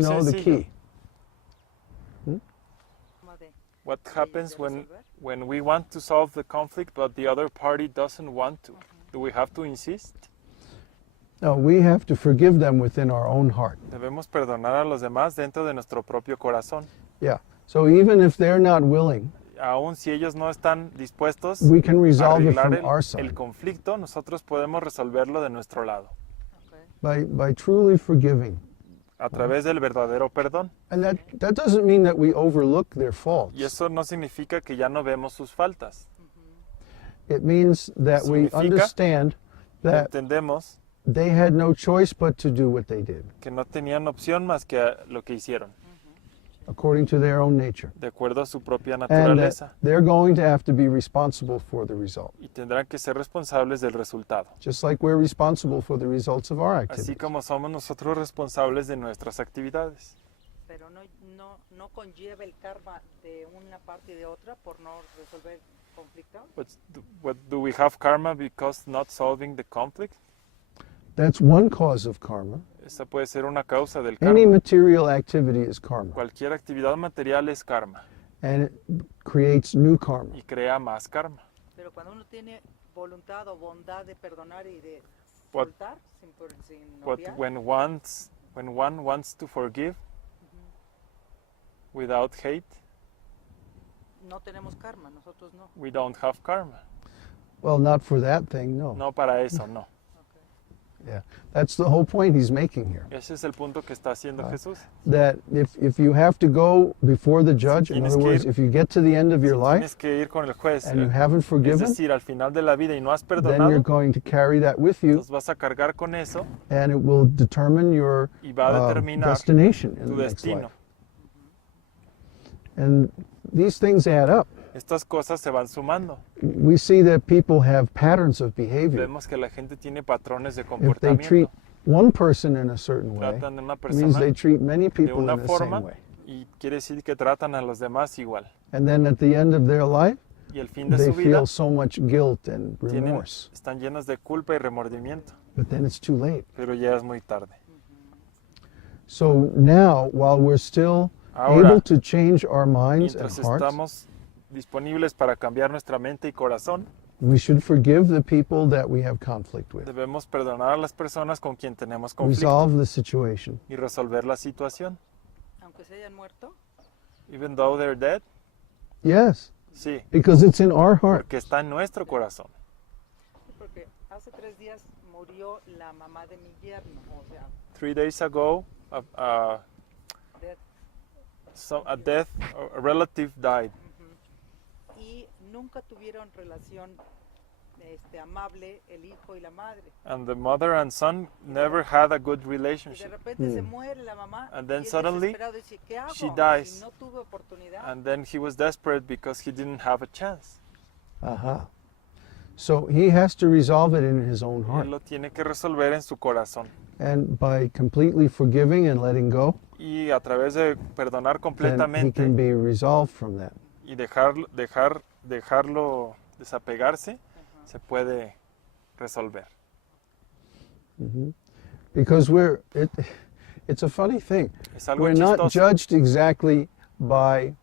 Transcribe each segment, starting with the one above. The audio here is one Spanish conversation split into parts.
know the Sencillo. key. What happens when we want to solve the conflict but the other party doesn't want to? Do we have to insist? No, we have to forgive them within our own heart. Debemos perdonar a los demás dentro de nuestro propio corazón. Yeah. So even if they're not willing, Aun si ellos no están dispuestos we can a resolve it arreglar from our el side conflicto, nosotros podemos resolverlo de nuestro lado, by truly forgiving. a través del verdadero perdón. And that doesn't mean that we overlook their faults. Y eso no significa que ya no vemos sus faltas. It means that we Significa understand that Entendemos they had no choice but to do what they did, que no tenían opción más que lo que hicieron, according to their own nature. de acuerdo a su propia And naturaleza. that they're going to have to be responsible for the result, Y tendrán que ser responsables del resultado. just like we're responsible for the results of our Así activities. como somos nosotros responsables de nuestras actividades. Pero no conlleva el karma de una parte y de otra por no resolver el conflicto. What do we have karma because not solving the conflict? That's one cause of karma. Esa puede ser una causa del Any karma. material activity is karma, Cualquier actividad material es karma and it creates new karma. y crea más karma. Pero cuando uno tiene voluntad o bondad de perdonar y de What- soltar sin But odiar, when one wants to forgive without hate, no tenemos karma, nosotros no. we don't have karma. Well, not for that thing, no. No para eso, no. Yeah, that's the whole point he's making here. Ese es el punto que está haciendo Jesús. That if you have to go before the judge, in tienes other que words, ir- if you get to the end of your life Tienes que ir con el juez. and you haven't Es forgiven, decir, al final de la vida y no has then perdonado, you're going to carry that with you, entonces vas a cargar con eso and it will determine your y va a determinar destination in tu the next destino. life. And these things add up. Estas cosas se van sumando. We see that people have patterns of behavior. Vemos que la gente tiene patrones de If they treat comportamiento. one person in a certain way, Tratan a una it means persona they treat many de people una in the forma same way. y quiere decir que tratan a los demás igual. And then at the end of their life, Y al fin de they su vida feel so much guilt and remorse. están llenos de culpa y remordimiento, But then it's too late. pero ya es muy tarde. So now, while we're still Ahora, able to change our minds and mientras hearts, estamos disponibles para cambiar nuestra mente y corazón, we should forgive the people that we have conflict with, debemos perdonar a las personas con quien tenemos conflicto resolve the situation. y resolver la situación. Aunque se hayan muerto, Even though they're dead, Yes, sí, because it's in our heart. porque está en nuestro corazón. porque hace 3 días murió la mamá de mi yerno, o sea, 3 days ago, death. a relative died. Y nunca tuvieron relación amable el hijo y la madre. And the mother and son never had a good Y de relationship. repente se muere la mamá And then y él suddenly, desesperado dice, ¿qué hago? she dies. Si no tuve oportunidad. And then he was desperate because he didn't have a chance. Aha. So he has to resolve it in his own heart. Él lo tiene que resolver en su corazón. And by completely forgiving and letting go, Y a través de perdonar then he completamente can be resolved from that. y dejarlo desapegarse, se puede resolver. Because it's a funny thing. Es algo We're not chistoso. judged exactly by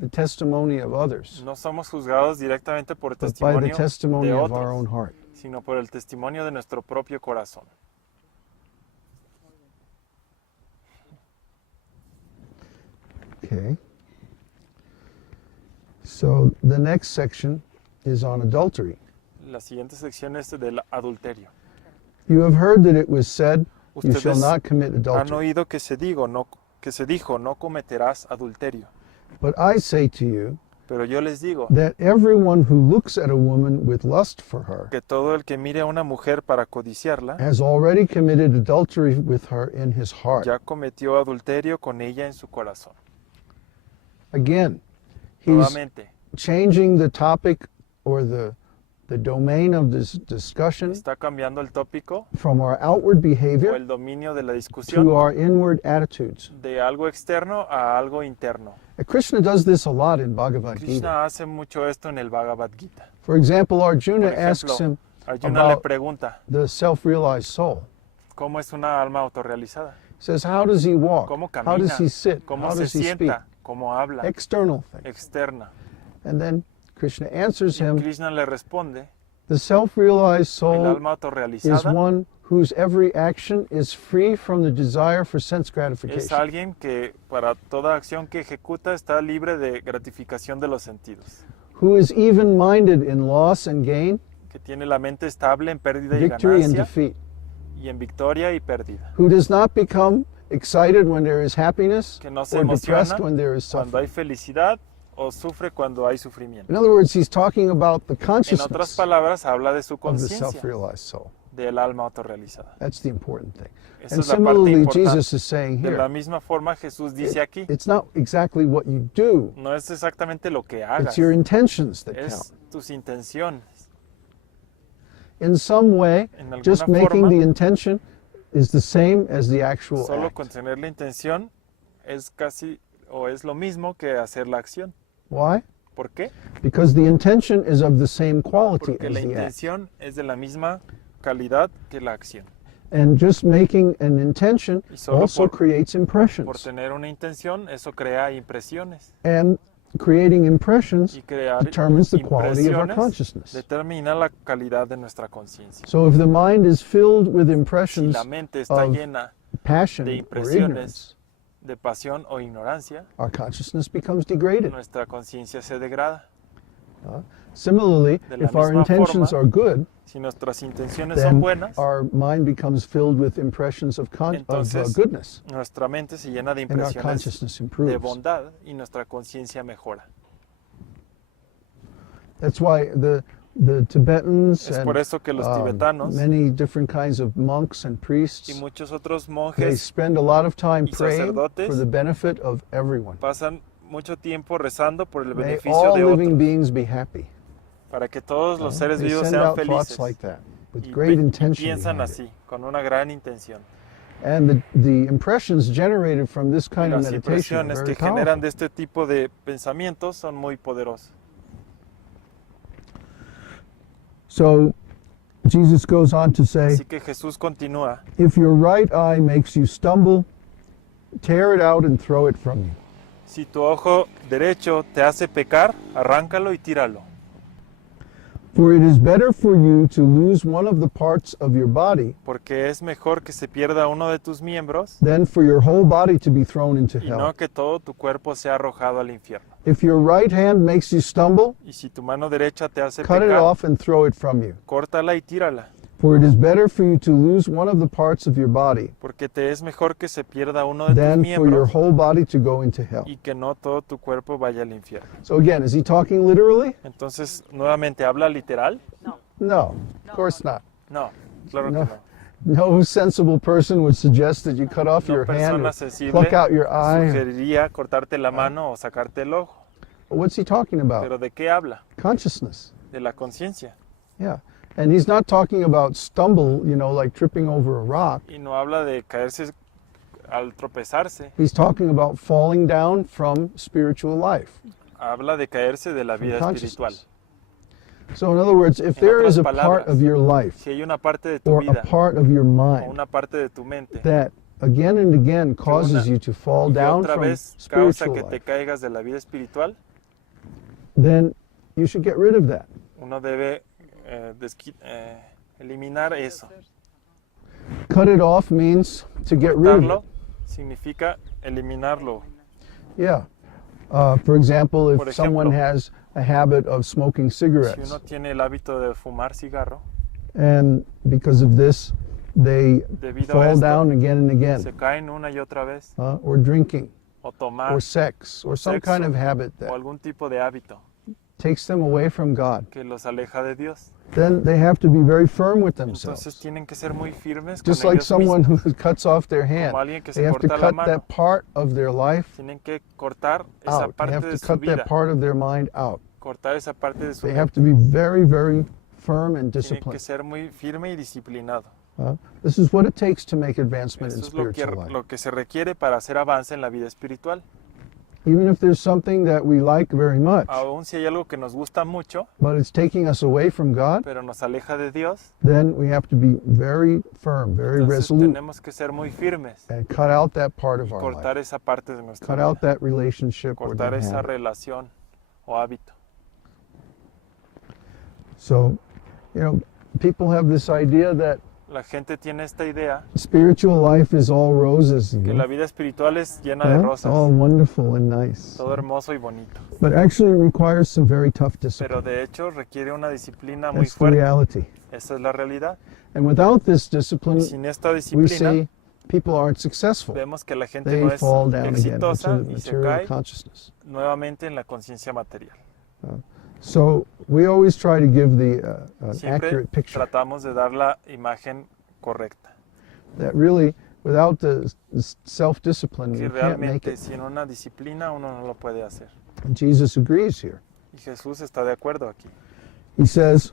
the testimony of others, No somos juzgados directamente por el but by the testimonio testimony de of our own otros, heart. sino por el testimonio de nuestro propio corazón. Okay. So the next section is on adultery. La siguiente sección es del adulterio. You have heard that it was said, you shall Ustedes not commit Han adultery. oído que se dijo, no cometerás adulterio. But I say to you Pero yo les digo that everyone who looks at a woman with lust for her que todo el que mire a una mujer para codiciarla, has already committed adultery with her in his heart. ya cometió adulterio con ella en su corazón. Again, he's Nuevamente, changing the topic or the domain of this discussion está cambiando el tópico from our outward o behavior el dominio de la to discusión our inward attitudes. de algo externo a algo interno. Krishna does this a lot in Bhagavad Gita. Krishna hace mucho esto en el Bhagavad Gita. For example, Por Arjuna ejemplo, asks him Arjuna le about pregunta, the self-realized soul. ¿cómo es una alma autorrealizada? says, how does he walk? cómo How does camina, he sit? cómo How se does he speak? sienta, cómo habla, External things. externa. And then Krishna answers Y him, Krishna le responde, the self-realized el soul alma is autorrealizada one whose every action is free from the desire for sense es gratification. alguien que para toda acción que ejecuta está libre de gratificación de los sentidos, Who is even-minded in loss and gain, que tiene la mente estable en pérdida y victory and ganancia, defeat. y en victoria y pérdida, Who does not become excited when there is happiness que no se or depressed emociona when there is cuando hay suffering. felicidad o sufre cuando hay sufrimiento. In other words, he's talking about the En otras consciousness palabras, habla de su of the conciencia, self-realized soul. del alma autorrealizada. That's the important thing. Esa And es la parte similarly, importante. Jesus is saying De la here, misma forma, Jesús dice aquí, it's not exactly what you do, no es exactamente lo que hagas, it's your intentions that count. es tus intenciones. In some way, En alguna just making forma, the intention is the same as the actual solo act. con tener la intención es casi o es lo mismo que hacer la acción. Why? ¿Por qué? Because the intention is of the same quality Porque as la the act. intención es de la misma calidad que la acción. And just making an intention Y solo also por- creates Por impressions. tener una intención, eso crea impresiones. And creating impressions Y crear determines the quality of our impresiones consciousness. determina la calidad de nuestra conciencia. So if the mind is filled with Si impressions la mente está of llena passion de or impresiones ignorance, de pasión o ignorancia, our consciousness becomes degraded. nuestra conciencia se degrada. Similarly, De la if our misma intentions forma, are good, Si nuestras intenciones son then buenas, our mind becomes filled with impressions of Entonces, goodness, nuestra mente se llena de and our impresiones consciousness de improves. bondad y nuestra conciencia mejora. That's why the Tibetans Es and por eso que los tibetanos many different kinds of monks and y priests, muchos otros they monjes spend a lot of time y praying sacerdotes for the benefit of everyone. pasan mucho tiempo rezando por el May beneficio all de living otros, beings be happy. para que todos los seres They vivos send sean out thoughts felices. like that with Y, great y intention piensan behind it. así, con una gran intención. And the impressions generated from this Y kind of las meditation are impresiones very que generan powerful. de este tipo de pensamientos son muy poderosas. So Jesus goes on to say, Así que Jesús continúa, if your right eye makes you stumble, tear it out and throw it from you. si tu ojo derecho te hace pecar, arráncalo y tíralo. For it is better for you to lose one of the parts of your body Porque es mejor que se pierda uno de tus miembros than for your whole body to be thrown into y no hell. que todo tu cuerpo sea arrojado al infierno. If your right hand makes you stumble, Y si tu mano derecha te hace cut it pecar, off and throw it from you. córtala y tírala. For it is better for you to lose one of the parts of your body Porque te es mejor que se pierda uno de tus than for your miembros whole body to go into hell. y que no todo tu cuerpo vaya al infierno. So again, is he talking literally? Entonces, nuevamente, ¿habla literal? No. No, of course not. No, claro No. que no. No sensible person would suggest that you cut off No your hand persona or sensible pluck out your eye. sugeriría cortarte la mano o sacarte el ojo. What's he talking about? ¿Pero de qué habla? Consciousness. De la conciencia. Yeah. And he's not talking about stumble, like tripping over a rock. Y no habla de caerse al tropezarse. He's talking about falling down from spiritual life. Habla de caerse de la from vida espiritual. consciousness. So in other words, if En there is a otras part palabras, of your life Si hay una parte de tu or a vida part of your o mind una parte de tu mente that again and again causes una- you to fall y que down otra from vez causa spiritual que te life, caigas de la vida espiritual, then you should get rid of that. uno debe eliminar eso. Cut it off means to get rid of Cortarlo it. significa eliminarlo. Yeah. For example, Por if someone ejemplo, has a habit of smoking Si cigarettes, uno tiene el hábito de fumar cigarro, and because of this, they debido a fall esto, down again and again, se caen una y otra vez, or drinking, o tomar, or sex, or some kind of habit o that algún tipo de hábito takes them away from God, que los aleja de Dios. then they have to be very firm with Entonces themselves. tienen que ser muy firmes Just con like ellos someone mismos. who cuts off their hand, Como alguien que they se have to corta la cut mano, that part of their life tienen que cortar esa out. They parte have de to su cut that vida, part of their mind out. cortar esa parte de su They vida. have to be very, very firm and Tienen que disciplined. ser muy firme y disciplinado. This is what it takes to make advancement Eso in es lo spiritual life. que se requiere para hacer avance en la vida espiritual. Even if there's something that we like very much, aun si hay algo que nos gusta mucho, but it's taking us away from God, pero nos aleja de Dios, then we have to be very firm, very entonces resolute, tenemos que ser muy firmes and cut out that part of y our cortar life. esa parte de nuestra Cut out vida, that relationship or cortar that esa habit. relación o hábito. So, people have this idea that La gente tiene esta idea spiritual life is all roses, que la vida espiritual es llena de all rosas, wonderful and nice. todo hermoso y bonito, But actually it requires some very tough discipline. pero de hecho requiere una disciplina muy That's the fuerte. reality. Esa es la realidad. And without this Y discipline, sin esta we disciplina see people aren't successful. vemos que la gente They no es fall down again into exitosa the y se material cae consciousness. nuevamente en la conciencia material. So we always try to give an Siempre accurate picture tratamos de dar la imagen correcta, that really, without the self-discipline, que you can't make realmente it. sin una disciplina uno no lo puede hacer. And Jesus agrees here. Y Jesús está de acuerdo aquí. He says,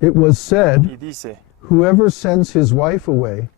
it was said, Y dice, whoever sends his wife away